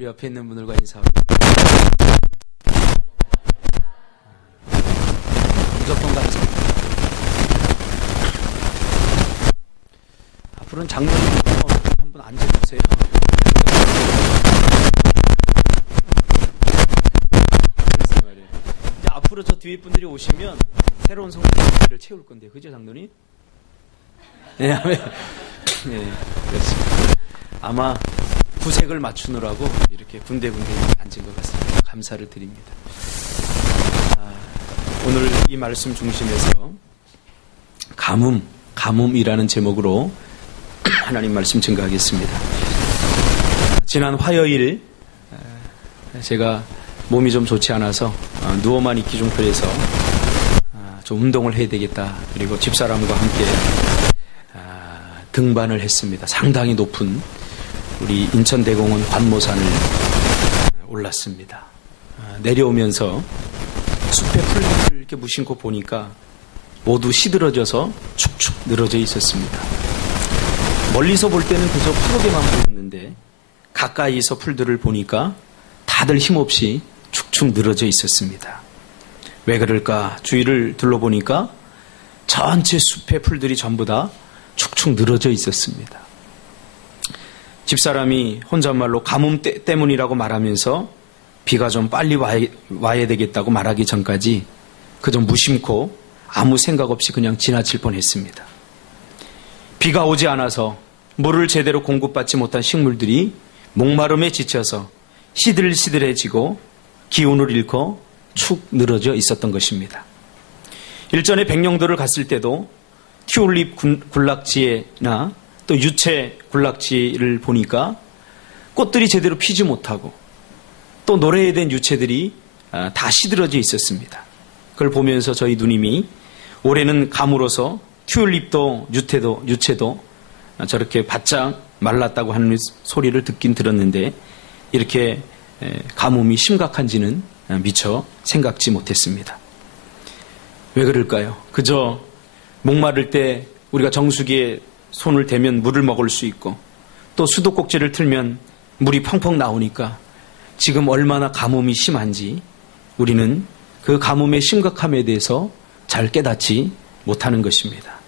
우리 옆에 있는 분들과 인사합니다. 무조건 감사합니다. 앞으로는 장로님 한 분 앉아주세요. 그래서 말이에요. 이제 앞으로 저 뒤에 분들이 오시면 새로운 성도들을 채울 건데요. 그죠, 장로님? 네, 네, 그렇습니다. 아마 구색을 맞추느라고 이렇게 군데군데 앉은 것 같습니다. 감사를 드립니다. 오늘 이 말씀 중심에서 가뭄이라는 제목으로 하나님 말씀 증거하겠습니다. 지난 화요일 제가 몸이 좀 좋지 않아서 누워만 있기 좀 그래서 좀 운동을 해야 되겠다. 그리고 집사람과 함께 등반을 했습니다. 상당히 높은 우리 인천대공원 관모산을 올랐습니다. 내려오면서 숲의 풀들을 이렇게 무심코 보니까 모두 시들어져서 축축 늘어져 있었습니다. 멀리서 볼 때는 그저 푸르게만 보였는데 가까이서 풀들을 보니까 다들 힘없이 축축 늘어져 있었습니다. 왜 그럴까? 주위를 둘러보니까 전체 숲의 풀들이 전부 다 축축 늘어져 있었습니다. 집사람이 혼잣말로 가뭄 때문이라고 말하면서 비가 좀 빨리 와야 되겠다고 말하기 전까지 그저 무심코 아무 생각 없이 그냥 지나칠 뻔했습니다. 비가 오지 않아서 물을 제대로 공급받지 못한 식물들이 목마름에 지쳐서 시들시들해지고 기운을 잃고 축 늘어져 있었던 것입니다. 일전에 백령도를 갔을 때도 튤립 군락지나 또 유채 군락지를 보니까 꽃들이 제대로 피지 못하고 또 노래에 된 유채들이 다 시들어져 있었습니다. 그걸 보면서 저희 누님이 올해는 가물어서 튤립도 유채도 저렇게 바짝 말랐다고 하는 소리를 듣긴 들었는데 이렇게 가뭄이 심각한지는 미처 생각지 못했습니다. 왜 그럴까요? 그저 목마를 때 우리가 정수기에 손을 대면 물을 먹을 수 있고 또 수도꼭지를 틀면 물이 펑펑 나오니까 지금 얼마나 가뭄이 심한지 우리는 그 가뭄의 심각함에 대해서 잘 깨닫지 못하는 것입니다.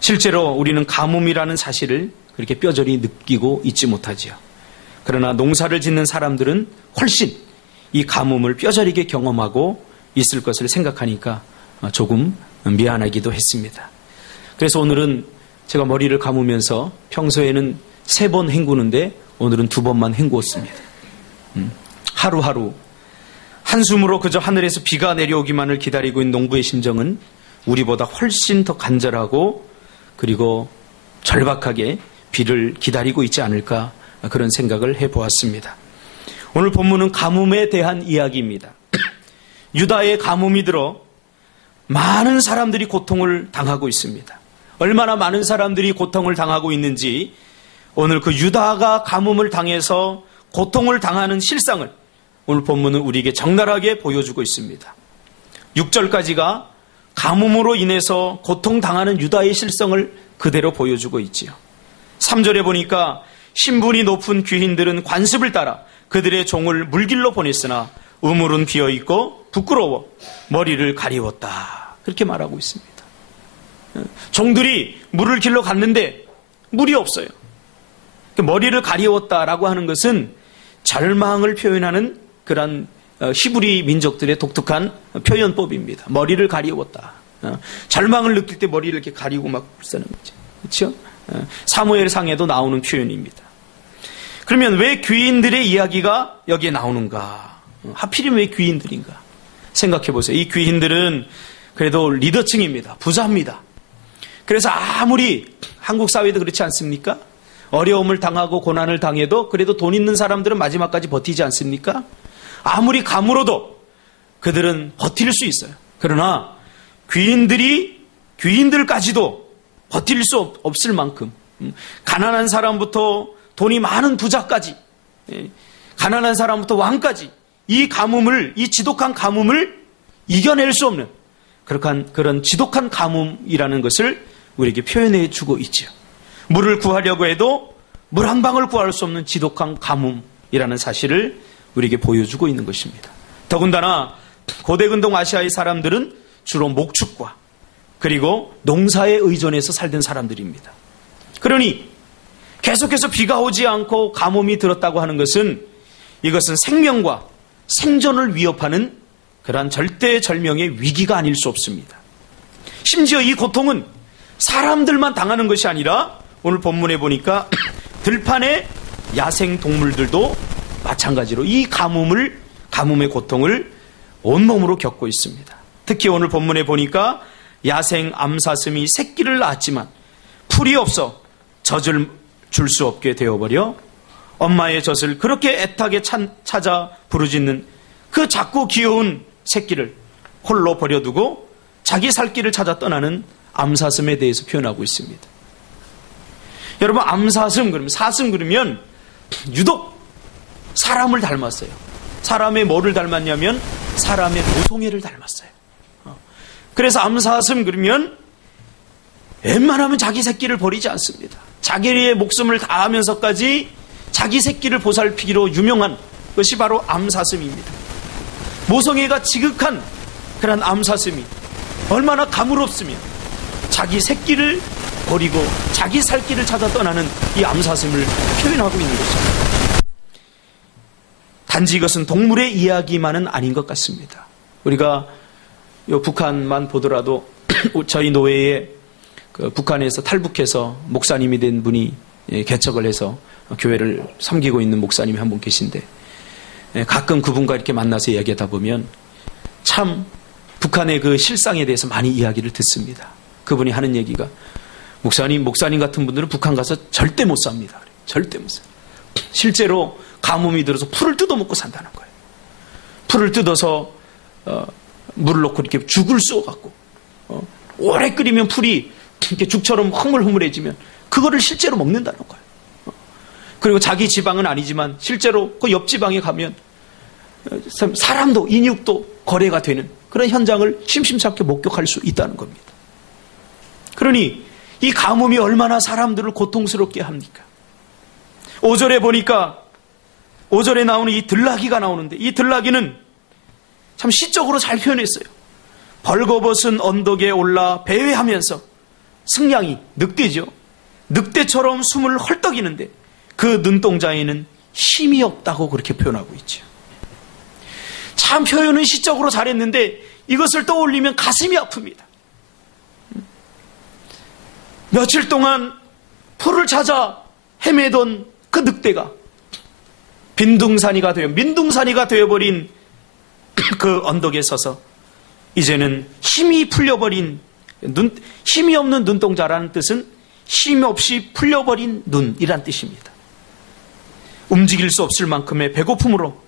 실제로 우리는 가뭄이라는 사실을 그렇게 뼈저리 느끼고 있지 못하지요. 그러나 농사를 짓는 사람들은 훨씬 이 가뭄을 뼈저리게 경험하고 있을 것을 생각하니까 조금 미안하기도 했습니다. 그래서 오늘은 제가 머리를 감으면서 평소에는 3번 헹구는데 오늘은 2번만 헹구었습니다. 하루하루 한숨으로 그저 하늘에서 비가 내려오기만을 기다리고 있는 농부의 심정은 우리보다 훨씬 더 간절하고 그리고 절박하게 비를 기다리고 있지 않을까 그런 생각을 해보았습니다. 오늘 본문은 가뭄에 대한 이야기입니다. 유다의 가뭄이 들어 많은 사람들이 고통을 당하고 있습니다. 얼마나 많은 사람들이 고통을 당하고 있는지 오늘 그 유다가 가뭄을 당해서 고통을 당하는 실상을 오늘 본문은 우리에게 적나라하게 보여주고 있습니다. 6절까지가 가뭄으로 인해서 고통당하는 유다의 실성을 그대로 보여주고 있지요. 3절에 보니까 신분이 높은 귀인들은 관습을 따라 그들의 종을 물길로 보냈으나 우물은 비어있고 부끄러워 머리를 가리웠다. 그렇게 말하고 있습니다. 종들이 물을 길러 갔는데 물이 없어요. 머리를 가리웠다라고 하는 것은 절망을 표현하는 그런 히브리 민족들의 독특한 표현법입니다. 머리를 가리웠다. 절망을 느낄 때 머리를 이렇게 가리고 막 쓰는 거죠. 그렇죠? 사무엘상에도 나오는 표현입니다. 그러면 왜 귀인들의 이야기가 여기에 나오는가? 하필이면 왜 귀인들인가? 생각해 보세요. 이 귀인들은 그래도 리더층입니다. 부자입니다. 그래서 아무리 한국 사회도 그렇지 않습니까? 어려움을 당하고 고난을 당해도 그래도 돈 있는 사람들은 마지막까지 버티지 않습니까? 아무리 가물어도 그들은 버틸 수 있어요. 그러나 귀인들까지도 버틸 수 없을 만큼 가난한 사람부터 돈이 많은 부자까지 가난한 사람부터 왕까지 이 지독한 가뭄을 이겨낼 수 없는 그런 지독한 가뭄이라는 것을 우리에게 표현해 주고 있죠. 물을 구하려고 해도 물 한 방울 구할 수 없는 지독한 가뭄, 환경이라는 사실을 우리에게 보여주고 있는 것입니다. 더군다나 고대 근동 아시아의 사람들은 주로 목축과 그리고 농사에 의존해서 살던 사람들입니다. 그러니 계속해서 비가 오지 않고 가뭄이 들었다고 하는 것은 이것은 생명과 생존을 위협하는 그러한 절대절명의 위기가 아닐 수 없습니다. 심지어 이 고통은 사람들만 당하는 것이 아니라 오늘 본문에 보니까 들판의 야생 동물들도 마찬가지로 이 가뭄의 고통을 온몸으로 겪고 있습니다. 특히 오늘 본문에 보니까 야생 암사슴이 새끼를 낳았지만 풀이 없어 젖을 줄 수 없게 되어버려 엄마의 젖을 그렇게 애타게 찾아 부르짖는 그 작고 귀여운 새끼를 홀로 버려두고 자기 살 길을 찾아 떠나는 암사슴에 대해서 표현하고 있습니다. 여러분, 암사슴 그러면 사슴 그러면 유독 사람을 닮았어요. 사람의 뭐를 닮았냐면 사람의 모성애를 닮았어요. 그래서 암사슴 그러면 웬만하면 자기 새끼를 버리지 않습니다. 자기의 목숨을 다하면서까지 자기 새끼를 보살피기로 유명한 것이 바로 암사슴입니다. 모성애가 지극한 그런 암사슴이 얼마나 가물없으면 자기 새끼를 버리고 자기 살 길을 찾아 떠나는 이 암사슴을 표현하고 있는 것입니다. 단지 이것은 동물의 이야기만은 아닌 것 같습니다. 우리가 북한만 보더라도 저희 노회에 북한에서 탈북해서 목사님이 된 분이 개척을 해서 교회를 섬기고 있는 목사님이 한 분 계신데 가끔 그분과 이렇게 만나서 이야기하다 보면 참 북한의 그 실상에 대해서 많이 이야기를 듣습니다. 그분이 하는 얘기가 목사님 같은 분들은 북한 가서 절대 못 삽니다. 절대 못 삽니다. 실제로 가뭄이 들어서 풀을 뜯어먹고 산다는 거예요. 풀을 뜯어서 물을 넣고 이렇게 죽을 쏘갖고 오래 끓이면 풀이 이렇게 죽처럼 흐물흐물해지면 그거를 실제로 먹는다는 거예요. 그리고 자기 지방은 아니지만 실제로 그 옆 지방에 가면 사람도 인육도 거래가 되는 그런 현장을 심심찮게 목격할 수 있다는 겁니다. 그러니 이 가뭄이 얼마나 사람들을 고통스럽게 합니까? 5절에 보니까 5절에 나오는 이 들나귀가 나오는데 이 들나귀는 참 시적으로 잘 표현했어요. 벌거벗은 언덕에 올라 배회하면서 승냥이, 늑대죠. 늑대처럼 숨을 헐떡이는데 그 눈동자에는 힘이 없다고 그렇게 표현하고 있죠. 참 표현은 시적으로 잘했는데 이것을 떠올리면 가슴이 아픕니다. 며칠 동안 풀을 찾아 헤매던 그 늑대가 민둥산이가 되어버린 그 언덕에 서서 이제는 힘이 풀려버린 힘이 없는 눈동자라는 뜻은 힘이 없이 풀려버린 눈이란 뜻입니다. 움직일 수 없을 만큼의 배고픔으로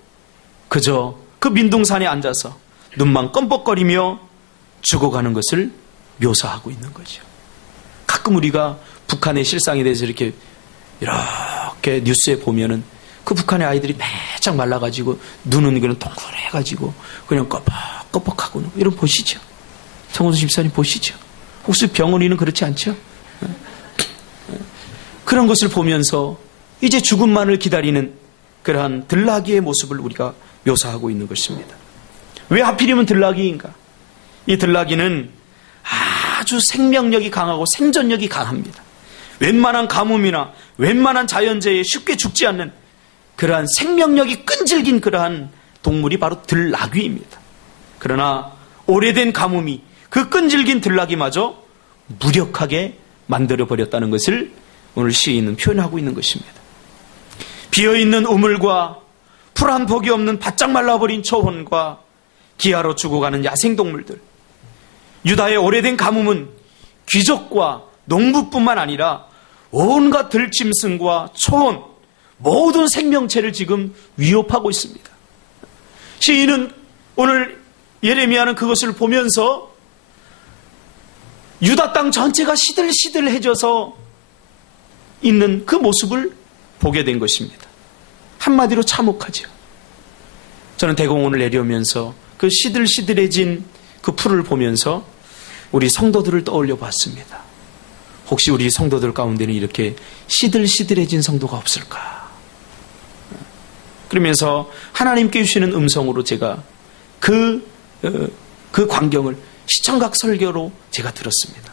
그저 그 민둥산에 앉아서 눈만 껌뻑거리며 죽어가는 것을 묘사하고 있는 거죠. 가끔 우리가 북한의 실상에 대해서 이렇게 뉴스에 보면은 그 북한의 아이들이 매짝 말라가지고 눈은 그냥 동그래가지고 그냥 껌뻑껌뻑하고 이런 거 보시죠. 정원수 집사님 보시죠. 혹시 병원이는 그렇지 않죠? 그런 것을 보면서 이제 죽음만을 기다리는 그러한 들나귀의 모습을 우리가 묘사하고 있는 것입니다. 왜 하필이면 들나귀인가? 이 들나귀는 아주 생명력이 강하고 생존력이 강합니다. 웬만한 가뭄이나 웬만한 자연재해에 쉽게 죽지 않는 그러한 생명력이 끈질긴 그러한 동물이 바로 들나귀입니다. 그러나 오래된 가뭄이 그 끈질긴 들나귀마저 무력하게 만들어버렸다는 것을 오늘 시인은 표현하고 있는 것입니다. 비어있는 우물과 풀 한 폭이 없는 바짝 말라버린 초원과 기아로 죽어가는 야생동물들, 유다의 오래된 가뭄은 귀족과 농부뿐만 아니라 온갖 들짐승과 초원, 모든 생명체를 지금 위협하고 있습니다. 시인은 오늘 예레미야는 그것을 보면서 유다 땅 전체가 시들시들해져서 있는 그 모습을 보게 된 것입니다. 한마디로 참혹하죠. 저는 대공원을 내려오면서 그 시들시들해진 그 풀을 보면서 우리 성도들을 떠올려 봤습니다. 혹시 우리 성도들 가운데는 이렇게 시들시들해진 성도가 없을까? 그러면서 하나님께 주시는 음성으로 제가 그 광경을 시청각 설교로 제가 들었습니다.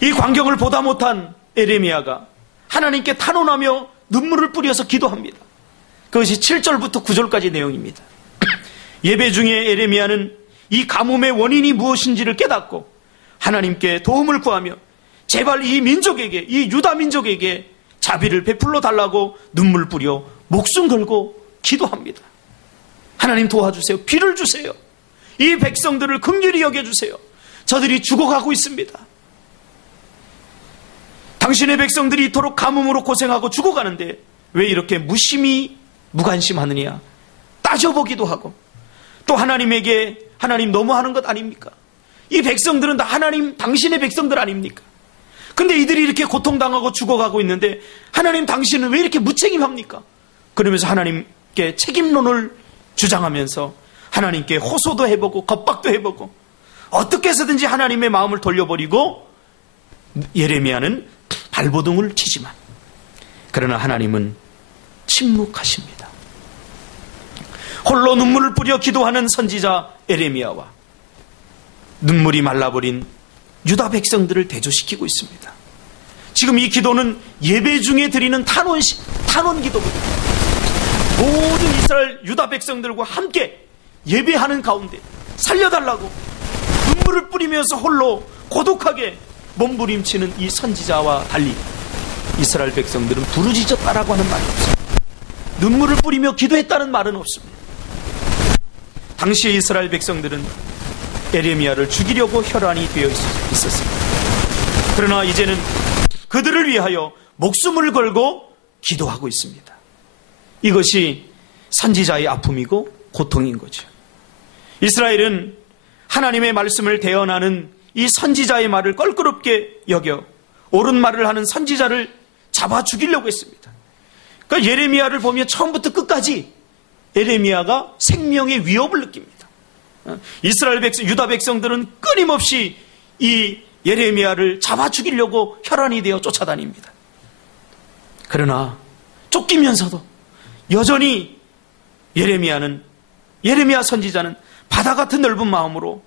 이 광경을 보다 못한 에레미야가 하나님께 탄원하며 눈물을 뿌려서 기도합니다. 그것이 7절부터 9절까지 내용입니다. 예배 중에 에레미야는 이 가뭄의 원인이 무엇인지를 깨닫고 하나님께 도움을 구하며 제발 이 민족에게, 이 유다 민족에게 자비를 베풀러 달라고 눈물 뿌려 목숨 걸고 기도합니다. 하나님 도와주세요. 비를 주세요. 이 백성들을 긍휼히 여겨주세요. 저들이 죽어가고 있습니다. 당신의 백성들이 이토록 가뭄으로 고생하고 죽어가는데 왜 이렇게 무심히 무관심하느냐 따져보기도 하고, 또 하나님에게 하나님 너무하는 것 아닙니까? 이 백성들은 다 하나님 당신의 백성들 아닙니까? 근데 이들이 이렇게 고통당하고 죽어가고 있는데 하나님 당신은 왜 이렇게 무책임합니까? 그러면서 하나님께 책임론을 주장하면서 하나님께 호소도 해보고 겁박도 해보고 어떻게 해서든지 하나님의 마음을 돌려버리고 예레미야는 발버둥을 치지만, 그러나 하나님은 침묵하십니다. 홀로 눈물을 뿌려 기도하는 선지자 에레미야와 눈물이 말라버린 유다 백성들을 대조시키고 있습니다. 지금 이 기도는 예배 중에 드리는 탄원 기도입니다. 모든 이스라엘 유다 백성들과 함께 예배하는 가운데 살려달라고 눈물을 뿌리면서 홀로 고독하게 몸부림치는 이 선지자와 달리 이스라엘 백성들은 부르짖었다라고 하는 말이 없습니다. 눈물을 뿌리며 기도했다는 말은 없습니다. 당시의 이스라엘 백성들은 에레미야를 죽이려고 혈안이 되어 있었습니다. 그러나 이제는 그들을 위하여 목숨을 걸고 기도하고 있습니다. 이것이 선지자의 아픔이고 고통인 거죠. 이스라엘은 하나님의 말씀을 대언하는 이 선지자의 말을 껄끄럽게 여겨 옳은 말을 하는 선지자를 잡아 죽이려고 했습니다. 그러니까 예레미야를 보면 처음부터 끝까지 에레미야가 생명의 위협을 느낍니다. 이스라엘 백성, 유다 백성들은 끊임없이 이 예레미야를 잡아 죽이려고 혈안이 되어 쫓아다닙니다. 그러나 쫓기면서도 여전히 예레미야 선지자는 바다 같은 넓은 마음으로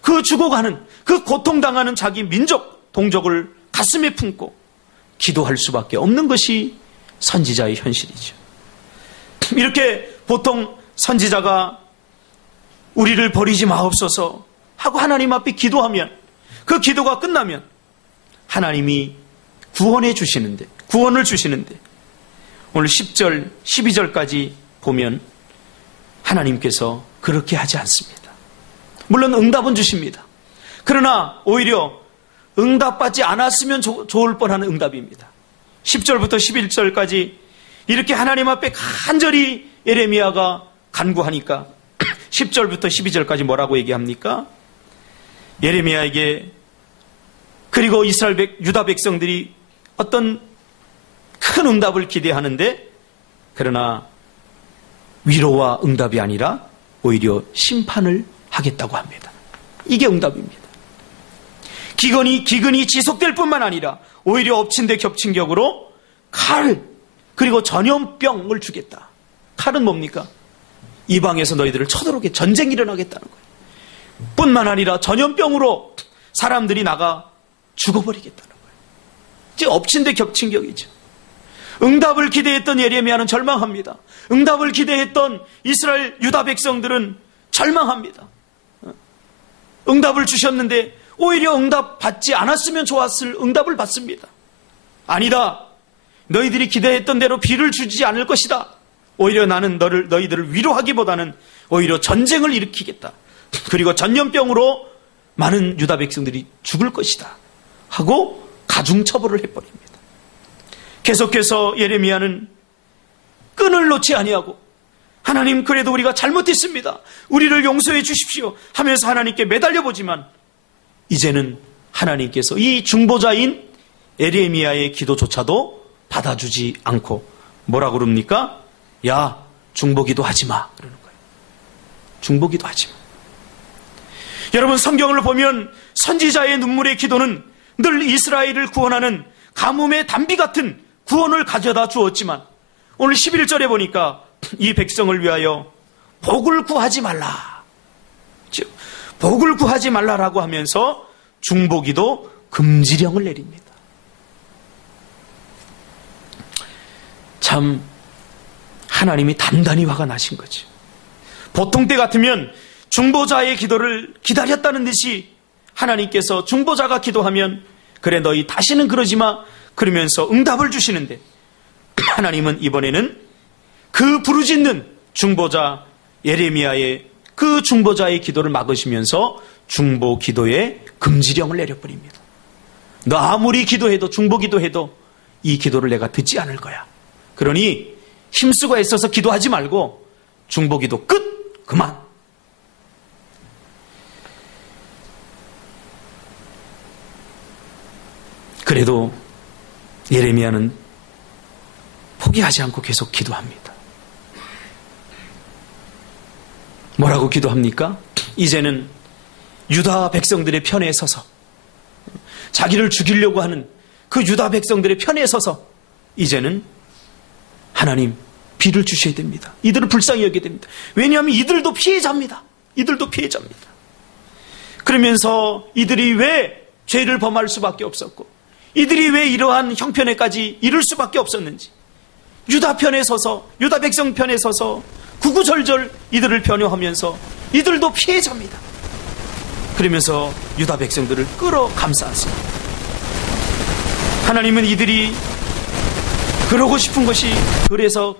그 죽어가는, 그 고통당하는 자기 민족, 동족을 가슴에 품고 기도할 수밖에 없는 것이 선지자의 현실이죠. 이렇게 보통 선지자가 우리를 버리지 마옵소서 하고 하나님 앞에 기도하면, 그 기도가 끝나면 하나님이 구원을 주시는데 오늘 10절, 12절까지 보면 하나님께서 그렇게 하지 않습니다. 물론 응답은 주십니다. 그러나 오히려 응답받지 않았으면 좋을 뻔한 응답입니다. 10절부터 11절까지 이렇게 하나님 앞에 간절히 에레미야가 간구하니까 10절부터 12절까지 뭐라고 얘기합니까? 예레미야에게, 그리고 유다 백성들이 어떤 큰 응답을 기대하는데, 그러나 위로와 응답이 아니라 오히려 심판을 하겠다고 합니다. 이게 응답입니다. 기근이 지속될 뿐만 아니라 오히려 엎친 데 겹친 격으로 칼, 그리고 전염병을 주겠다. 칼은 뭡니까? 이방에서 너희들을 쳐들어오게 전쟁이 일어나겠다는 거예요. 뿐만 아니라 전염병으로 사람들이 나가 죽어버리겠다는 거예요. 이제 엎친 데 겹친 격이죠. 응답을 기대했던 예레미야는 절망합니다. 응답을 기대했던 이스라엘 유다 백성들은 절망합니다. 응답을 주셨는데 오히려 응답 받지 않았으면 좋았을 응답을 받습니다. 아니다. 너희들이 기대했던 대로 비를 주지 않을 것이다. 오히려 나는 너희들을 위로하기보다는 오히려 전쟁을 일으키겠다. 그리고 전염병으로 많은 유다 백성들이 죽을 것이다 하고 가중처벌을 해버립니다. 계속해서 예레미야는 끈을 놓지 아니하고 하나님, 그래도 우리가 잘못했습니다. 우리를 용서해 주십시오 하면서 하나님께 매달려보지만 이제는 하나님께서 이 중보자인 에레미야의 기도조차도 받아주지 않고 뭐라고 그럽니까? 야, 중보기도 하지 마. 그러는 거예요. 중보기도 하지 마. 여러분, 성경을 보면 선지자의 눈물의 기도는 늘 이스라엘을 구원하는 가뭄의 단비 같은 구원을 가져다 주었지만 오늘 11절에 보니까 이 백성을 위하여 복을 구하지 말라. 즉, 복을 구하지 말라라고 하면서 중보기도 금지령을 내립니다. 참 하나님이 단단히 화가 나신 거죠. 보통 때 같으면 중보자의 기도를 기다렸다는 듯이 하나님께서 중보자가 기도하면 그래 너희 다시는 그러지 마 그러면서 응답을 주시는데 하나님은 이번에는 그 부르짖는 중보자 예레미야의 그 중보자의 기도를 막으시면서 중보 기도에 금지령을 내려버립니다. 너 아무리 기도해도 중보 기도해도 이 기도를 내가 듣지 않을 거야. 그러니 힘쓰고 애써서 기도하지 말고 중보 기도 끝! 그만! 그래도 예레미야는 포기하지 않고 계속 기도합니다. 뭐라고 기도합니까? 이제는 유다 백성들의 편에 서서 자기를 죽이려고 하는 그 유다 백성들의 편에 서서 이제는 하나님 비를 주셔야 됩니다. 이들을 불쌍히 여겨야 됩니다. 왜냐하면 이들도 피해자입니다. 이들도 피해자입니다. 그러면서 이들이 왜 죄를 범할 수밖에 없었고 이들이 왜 이러한 형편에까지 이를 수밖에 없었는지 유다 편에 서서 유다 백성 편에 서서 구구절절 이들을 변호하면서 이들도 피해자입니다. 그러면서 유다 백성들을 끌어 감싸았습니다. 하나님은 이들이 그러고 싶은 것이 그래서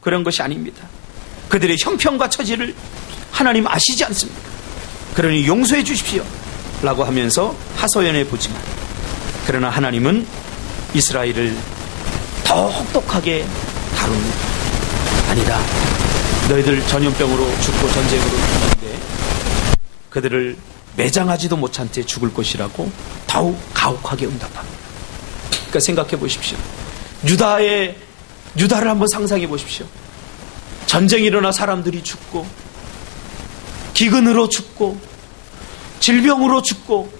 그런 것이 아닙니다. 그들의 형편과 처지를 하나님 아시지 않습니까? 그러니 용서해 주십시오 라고 하면서 하소연해 보지만 그러나 하나님은 이스라엘을 더 혹독하게 다룹니다. 아니다. 너희들 전염병으로 죽고 전쟁으로 죽는데 그들을 매장하지도 못한 채 죽을 것이라고 더욱 가혹하게 응답합니다. 그러니까 생각해 보십시오. 유다를 한번 상상해 보십시오. 전쟁이 일어나 사람들이 죽고 기근으로 죽고 질병으로 죽고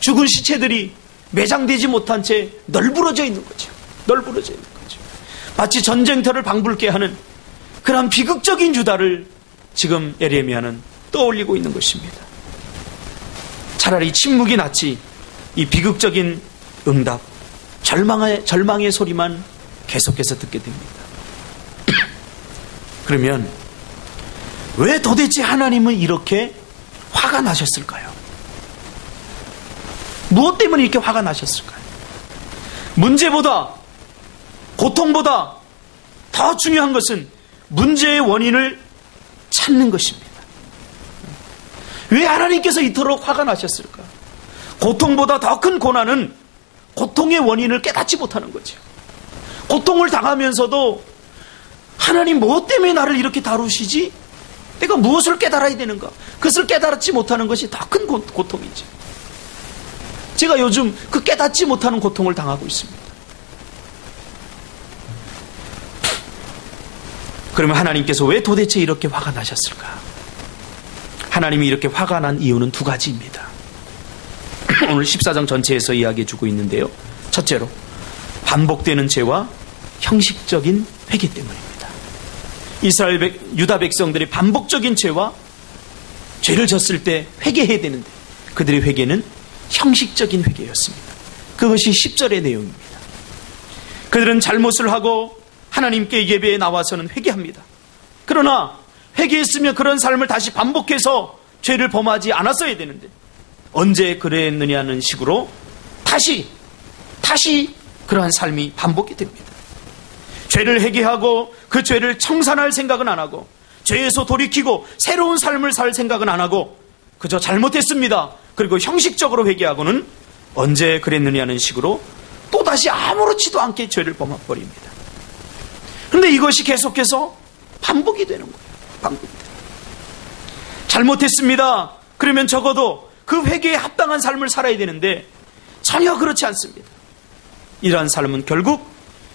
죽은 시체들이 매장되지 못한 채 널브러져 있는 거죠. 널브러져 있는 거죠. 마치 전쟁터를 방불케 하는 그런 비극적인 유다를 지금 예레미야는 떠올리고 있는 것입니다. 차라리 침묵이 낫지 이 비극적인 응답, 절망의 소리만 계속해서 듣게 됩니다. 그러면 왜 도대체 하나님은 이렇게 화가 나셨을까요? 무엇 때문에 이렇게 화가 나셨을까요? 문제보다 고통보다 더 중요한 것은 문제의 원인을 찾는 것입니다. 왜 하나님께서 이토록 화가 나셨을까? 고통보다 더 큰 고난은 고통의 원인을 깨닫지 못하는 거죠. 고통을 당하면서도 하나님 무엇 때문에 나를 이렇게 다루시지? 내가 무엇을 깨달아야 되는가? 그것을 깨달지 못하는 것이 더 큰 고통이죠. 제가 요즘 그 깨닫지 못하는 고통을 당하고 있습니다. 그러면 하나님께서 왜 도대체 이렇게 화가 나셨을까? 하나님이 이렇게 화가 난 이유는 두 가지입니다. 오늘 14장 전체에서 이야기해 주고 있는데요. 첫째로 반복되는 죄와 형식적인 회개 때문입니다. 유다 백성들이 반복적인 죄와 죄를 졌을 때 회개해야 되는데 그들의 회개는 형식적인 회개였습니다. 그것이 10절의 내용입니다. 그들은 잘못을 하고 하나님께 예배에 나와서는 회개합니다. 그러나 회개했으면 그런 삶을 다시 반복해서 죄를 범하지 않았어야 되는데 언제 그랬느냐는 식으로 다시 그러한 삶이 반복이 됩니다. 죄를 회개하고 그 죄를 청산할 생각은 안 하고 죄에서 돌이키고 새로운 삶을 살 생각은 안 하고 그저 잘못했습니다. 그리고 형식적으로 회개하고는 언제 그랬느냐는 식으로 또다시 아무렇지도 않게 죄를 범해버립니다. 그런데 이것이 계속해서 반복이 되는 거예요. 반복이 돼요. 잘못했습니다. 그러면 적어도 그 회개에 합당한 삶을 살아야 되는데 전혀 그렇지 않습니다. 이러한 삶은 결국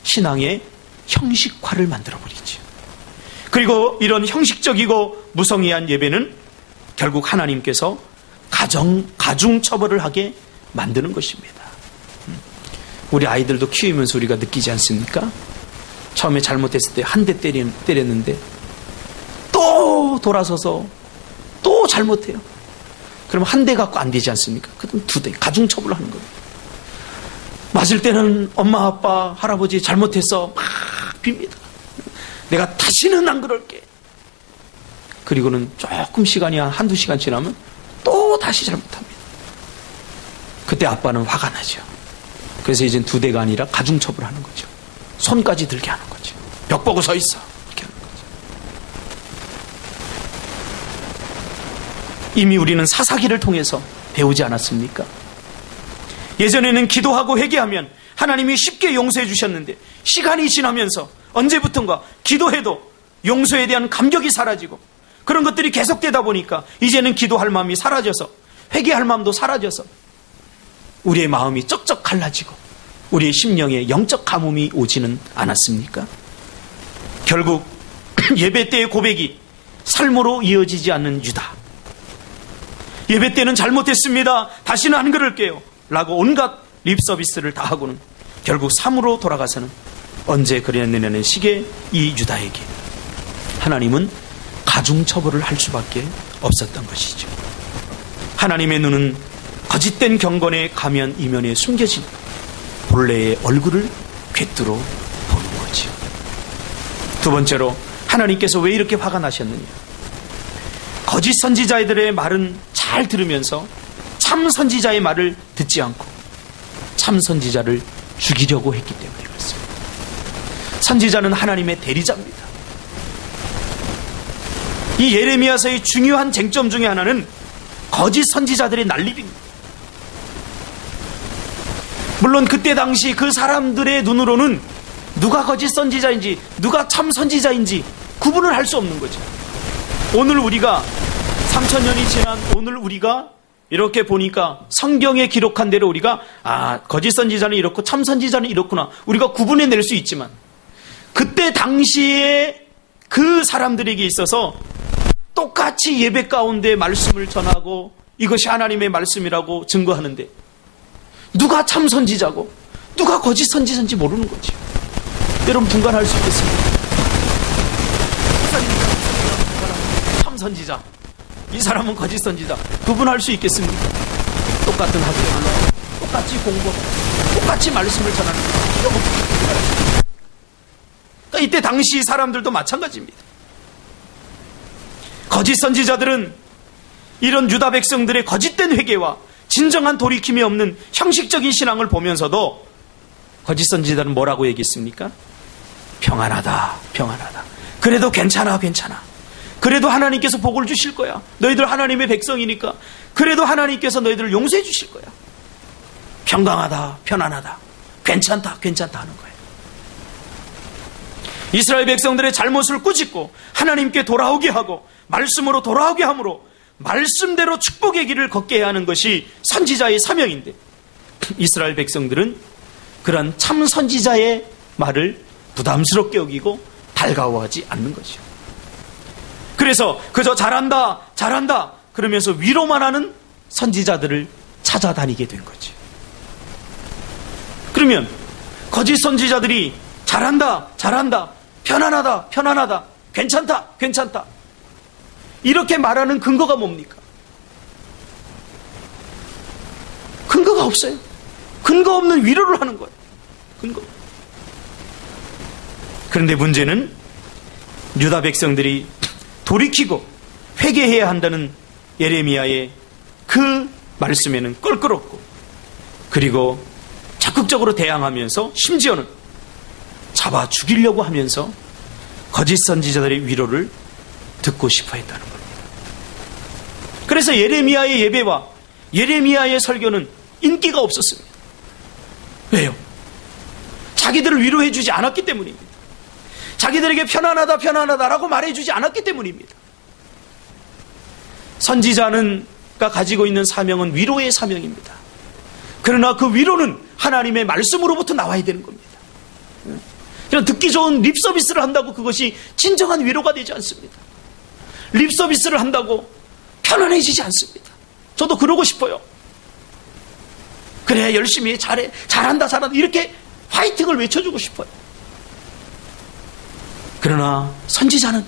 신앙의 형식화를 만들어버리죠. 그리고 이런 형식적이고 무성의한 예배는 결국 하나님께서 가중처벌을 하게 만드는 것입니다. 우리 아이들도 키우면서 우리가 느끼지 않습니까? 처음에 잘못했을 때 한 대 때렸는데 또 돌아서서 또 잘못해요. 그럼 한 대 갖고 안 되지 않습니까? 그럼 2대, 가중처벌을 하는 거예요. 맞을 때는 엄마, 아빠, 할아버지 잘못했어 막 빕니다. 내가 다시는 안 그럴게. 그리고는 조금 시간이 한두 시간 지나면 또 다시 잘못합니다. 그때 아빠는 화가 나죠. 그래서 이젠 2대가 아니라 가중처벌하는 거죠. 손까지 들게 하는 거죠. 벽 보고 서 있어. 이렇게 하는 거죠. 이미 우리는 사사기를 통해서 배우지 않았습니까? 예전에는 기도하고 회개하면 하나님이 쉽게 용서해 주셨는데 시간이 지나면서 언제부턴가 기도해도 용서에 대한 감격이 사라지고 그런 것들이 계속되다 보니까 이제는 기도할 마음이 사라져서 회개할 마음도 사라져서 우리의 마음이 쩍쩍 갈라지고 우리의 심령에 영적 가뭄이 오지는 않았습니까? 결국 예배 때의 고백이 삶으로 이어지지 않는 유다. 예배 때는 잘못했습니다. 다시는 안 그럴게요. 라고 온갖 립서비스를 다 하고는 결국 삶으로 돌아가서는 언제 그랬느냐는 식의 이 유다에게 하나님은 가중처벌을 할 수밖에 없었던 것이죠. 하나님의 눈은 거짓된 경건의 가면 이면에 숨겨진 본래의 얼굴을 꿰뚫어 보는 거죠. 2번째로 하나님께서 왜 이렇게 화가 나셨느냐? 거짓 선지자들의 말은 잘 들으면서 참 선지자의 말을 듣지 않고 참 선지자를 죽이려고 했기 때문에 그렇습니다. 선지자는 하나님의 대리자입니다. 이 예레미야서의 중요한 쟁점 중에 하나는 거짓 선지자들의 난립입니다. 물론 그때 당시 그 사람들의 눈으로는 누가 거짓 선지자인지 누가 참 선지자인지 구분을 할 수 없는 거죠. 오늘 우리가 3000년이 지난 오늘 우리가 이렇게 보니까 성경에 기록한 대로 우리가 거짓 선지자는 이렇고 참 선지자는 이렇구나 우리가 구분해낼 수 있지만 그때 당시에 그 사람들에게 있어서 똑같이 예배 가운데 말씀을 전하고 이것이 하나님의 말씀이라고 증거하는데 누가 참 선지자고 누가 거짓 선지자인지 모르는 거죠. 여러분 분간할 수 있겠습니까? 참 선지자, 이 사람은 거짓 선지자 구분할 수 있겠습니까? 똑같은 학교에 올라가 똑같이 공부하고 똑같이 말씀을 전하는 거예요. 그러니까 이때 당시 사람들도 마찬가지입니다. 거짓 선지자들은 이런 유다 백성들의 거짓된 회개와 진정한 돌이킴이 없는 형식적인 신앙을 보면서도 거짓 선지자들은 뭐라고 얘기했습니까? 평안하다, 평안하다. 그래도 괜찮아, 괜찮아. 그래도 하나님께서 복을 주실 거야. 너희들 하나님의 백성이니까 그래도 하나님께서 너희들을 용서해 주실 거야. 평강하다, 편안하다, 괜찮다, 괜찮다 하는 거예요. 이스라엘 백성들의 잘못을 꾸짖고 하나님께 돌아오게 하고 말씀으로 돌아오게 함으로 말씀대로 축복의 길을 걷게 해야 하는 것이 선지자의 사명인데 이스라엘 백성들은 그런 참 선지자의 말을 부담스럽게 여기고 달가워하지 않는 거죠. 그래서 그저 잘한다 잘한다 그러면서 위로만 하는 선지자들을 찾아다니게 된 거죠. 그러면 거짓 선지자들이 잘한다 잘한다 편안하다 편안하다 괜찮다 괜찮다 이렇게 말하는 근거가 뭡니까? 근거가 없어요. 근거 없는 위로를 하는 거예요. 근거. 그런데 문제는 유다 백성들이 돌이키고 회개해야 한다는 예레미야의 그 말씀에는 껄끄럽고 그리고 적극적으로 대항하면서 심지어는 잡아 죽이려고 하면서 거짓 선지자들의 위로를 듣고 싶어 했다는 겁니다. 그래서 예레미야의 예배와 예레미야의 설교는 인기가 없었습니다. 왜요? 자기들을 위로해 주지 않았기 때문입니다. 자기들에게 편안하다 편안하다라고 말해주지 않았기 때문입니다. 선지자가 가지고 있는 사명은 위로의 사명입니다. 그러나 그 위로는 하나님의 말씀으로부터 나와야 되는 겁니다. 그냥 듣기 좋은 립서비스를 한다고 그것이 진정한 위로가 되지 않습니다. 립서비스를 한다고 편안해지지 않습니다. 저도 그러고 싶어요. 그래 열심히 해 잘해 잘한다 잘한다 이렇게 화이팅을 외쳐주고 싶어요. 그러나 선지자는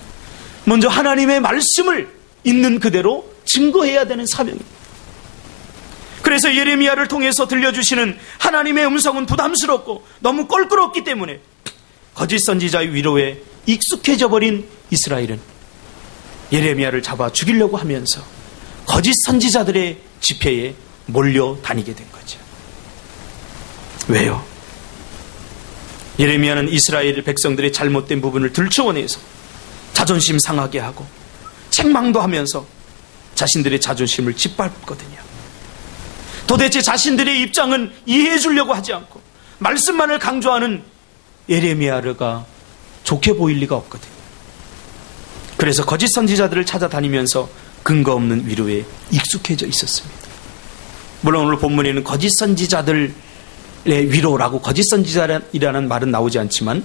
먼저 하나님의 말씀을 있는 그대로 증거해야 되는 사명입니다. 그래서 예레미야를 통해서 들려주시는 하나님의 음성은 부담스럽고 너무 껄끄럽기 때문에 거짓 선지자의 위로에 익숙해져 버린 이스라엘은 예레미야를 잡아 죽이려고 하면서 거짓 선지자들의 집회에 몰려다니게 된 거죠. 왜요? 예레미야는 이스라엘 백성들의 잘못된 부분을 들추어내서 자존심 상하게 하고 책망도 하면서 자신들의 자존심을 짓밟거든요. 도대체 자신들의 입장은 이해해 주려고 하지 않고 말씀만을 강조하는 예레미야가 좋게 보일 리가 없거든요. 그래서 거짓 선지자들을 찾아다니면서 근거 없는 위로에 익숙해져 있었습니다. 물론 오늘 본문에는 거짓 선지자들의 위로라고 거짓 선지자이라는 말은 나오지 않지만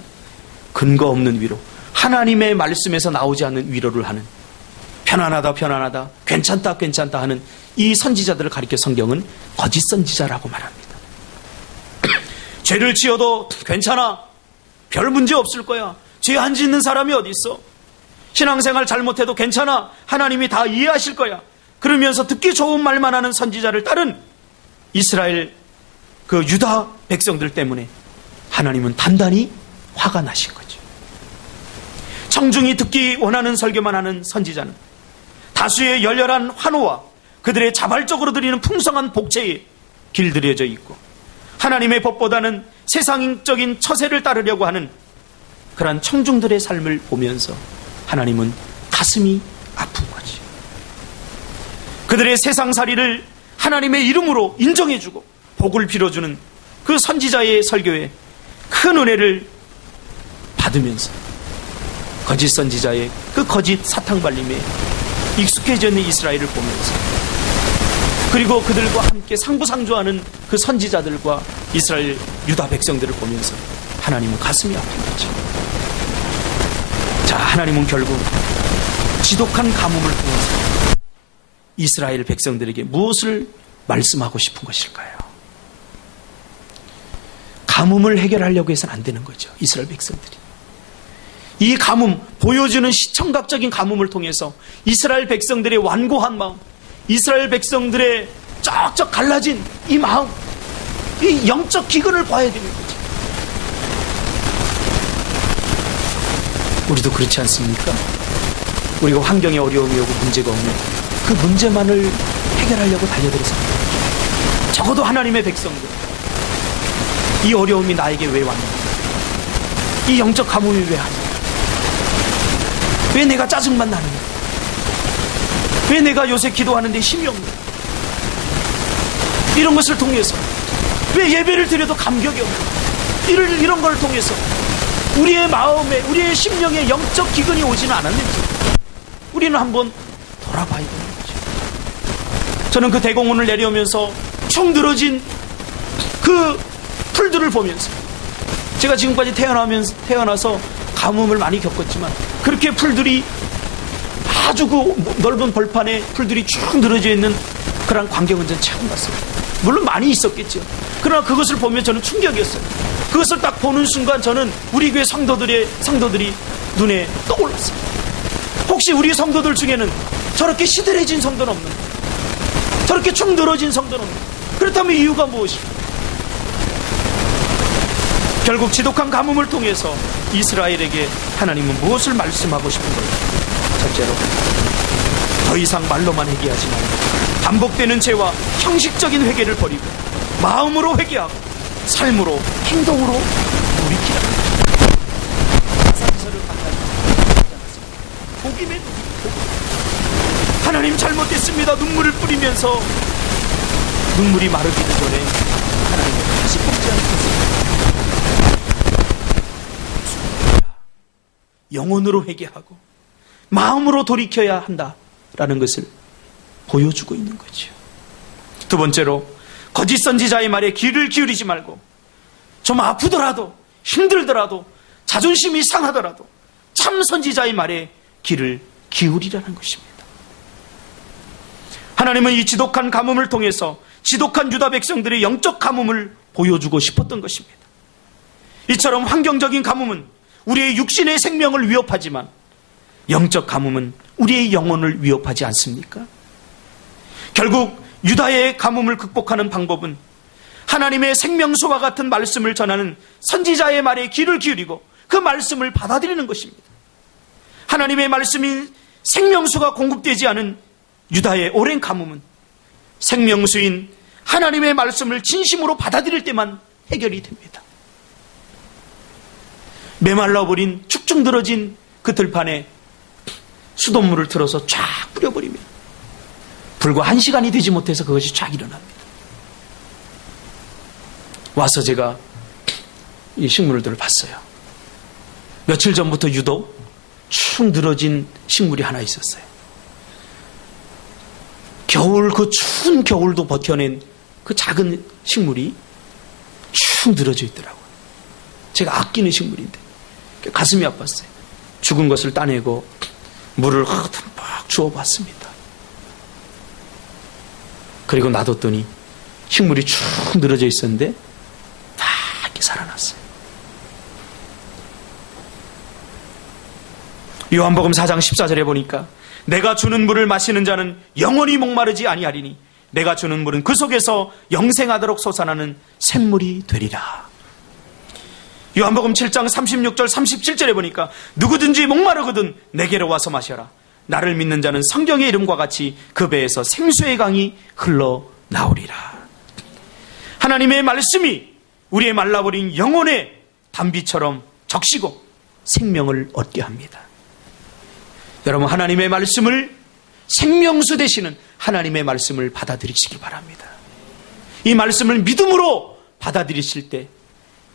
근거 없는 위로, 하나님의 말씀에서 나오지 않는 위로를 하는, 편안하다 편안하다, 괜찮다 괜찮다 하는 이 선지자들을 가리켜 성경은 거짓 선지자라고 말합니다. 죄를 지어도 괜찮아, 별 문제 없을 거야, 죄 안 짓는 사람이 어디 있어, 신앙생활 잘못해도 괜찮아, 하나님이 다 이해하실 거야, 그러면서 듣기 좋은 말만 하는 선지자를 따른 이스라엘 그 유다 백성들 때문에 하나님은 단단히 화가 나신 거죠. 청중이 듣기 원하는 설교만 하는 선지자는 다수의 열렬한 환호와 그들의 자발적으로 드리는 풍성한 복제에 길들여져 있고, 하나님의 법보다는 세상적인 처세를 따르려고 하는 그러한 청중들의 삶을 보면서 하나님은 가슴이 아픈 거지. 그들의 세상살이를 하나님의 이름으로 인정해주고 복을 빌어주는 그 선지자의 설교에 큰 은혜를 받으면서 거짓 선지자의 그 거짓 사탕발림에 익숙해져 있는 이스라엘을 보면서, 그리고 그들과 함께 상부상조하는 그 선지자들과 이스라엘 유다 백성들을 보면서 하나님은 가슴이 아픈 거죠. 자, 하나님은 결국 지독한 가뭄을 통해서 이스라엘 백성들에게 무엇을 말씀하고 싶은 것일까요? 가뭄을 해결하려고 해서는 안 되는 거죠. 이스라엘 백성들이 이 가뭄, 보여주는 시청각적인 가뭄을 통해서 이스라엘 백성들의 완고한 마음, 이스라엘 백성들의 쩍쩍 갈라진 이 마음, 이 영적 기근을 봐야 되는 거죠. 우리도 그렇지 않습니까? 우리가 환경에 어려움이 오고 문제가 오면 그 문제만을 해결하려고 달려들어서 적어도 하나님의 백성들, 이 어려움이 나에게 왜 왔는가, 이 영적 가뭄이 왜 하는가, 왜 내가 짜증만 나는가, 왜 내가 요새 기도하는데 힘이 없는가, 이런 것을 통해서 왜 예배를 드려도 감격이 없는가, 이런 걸 통해서 우리의 마음에, 우리의 심령에 영적 기근이 오지는 않았는지 우리는 한번 돌아봐야 되는 거죠. 저는 그 대공원을 내려오면서 축 늘어진 그 풀들을 보면서, 제가 지금까지 태어나서 가뭄을 많이 겪었지만 그렇게 풀들이 아주 그 넓은 벌판에 풀들이 쭉 늘어져 있는 그런 광경은 전 처음 봤습니다. 물론 많이 있었겠죠. 그러나 그것을 보면 저는 충격이었어요. 그것을 딱 보는 순간 저는 우리 교회 성도들이 눈에 떠올랐어요. 혹시 우리 성도들 중에는 저렇게 시들해진 성도는 없는가? 저렇게 축 늘어진 성도는 없는가? 그렇다면 이유가 무엇일까? 결국 지독한 가뭄을 통해서 이스라엘에게 하나님은 무엇을 말씀하고 싶은 걸까요? 첫째로, 더 이상 말로만 회개하지 말고 반복되는 죄와 형식적인 회개를 버리고 마음으로 회개하고 삶으로, 행동으로 돌이키라. 사사기서를 강조하지 않았습니다. 복임에 하나님 잘못했습니다 눈물을 뿌리면서 눈물이 마르기도 전에 하나님을 다시 뽑지 않겠습니다. 영혼으로 회개하고 마음으로 돌이켜야 한다라는 것을 보여주고 있는 거죠. 두 번째로, 거짓 선지자의 말에 귀를 기울이지 말고 좀 아프더라도, 힘들더라도, 자존심이 상하더라도 참 선지자의 말에 귀를 기울이라는 것입니다. 하나님은 이 지독한 가뭄을 통해서 지독한 유다 백성들의 영적 가뭄을 보여주고 싶었던 것입니다. 이처럼 환경적인 가뭄은 우리의 육신의 생명을 위협하지만 영적 가뭄은 우리의 영혼을 위협하지 않습니까? 결국 유다의 가뭄을 극복하는 방법은 하나님의 생명수와 같은 말씀을 전하는 선지자의 말에 귀를 기울이고 그 말씀을 받아들이는 것입니다. 하나님의 말씀인 생명수가 공급되지 않은 유다의 오랜 가뭄은 생명수인 하나님의 말씀을 진심으로 받아들일 때만 해결이 됩니다. 메말라버린 축축 늘어진 그 들판에 수돗물을 틀어서 쫙 뿌려버리면 불과 1시간이 되지 못해서 그것이 쫙 일어납니다. 와서 제가 이 식물들을 봤어요. 며칠 전부터 유독 축 늘어진 식물이 하나 있었어요. 겨울, 그 추운 겨울도 버텨낸 그 작은 식물이 축 늘어져 있더라고요. 제가 아끼는 식물인데 가슴이 아팠어요. 죽은 것을 따내고 물을 막 주워봤습니다. 그리고 놔뒀더니 식물이 축 늘어져 있었는데 다 이렇게 살아났어요. 요한복음 4장 14절에 보니까 내가 주는 물을 마시는 자는 영원히 목마르지 아니하리니 내가 주는 물은 그 속에서 영생하도록 솟아나는 샘물이 되리라. 요한복음 7장 36절 37절에 보니까 누구든지 목마르거든 내게로 와서 마셔라. 나를 믿는 자는 성경의 이름과 같이 그 배에서 생수의 강이 흘러나오리라. 하나님의 말씀이 우리의 말라버린 영혼의 단비처럼 적시고 생명을 얻게 합니다. 여러분, 하나님의 말씀을 생명수 되시는 하나님의 말씀을 받아들이시기 바랍니다. 이 말씀을 믿음으로 받아들이실 때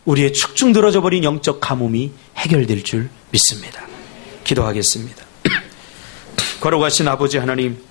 우리의 축축 늘어져 버린 영적 가뭄이 해결될 줄 믿습니다. 기도하겠습니다. 걸어가신 아버지 하나님,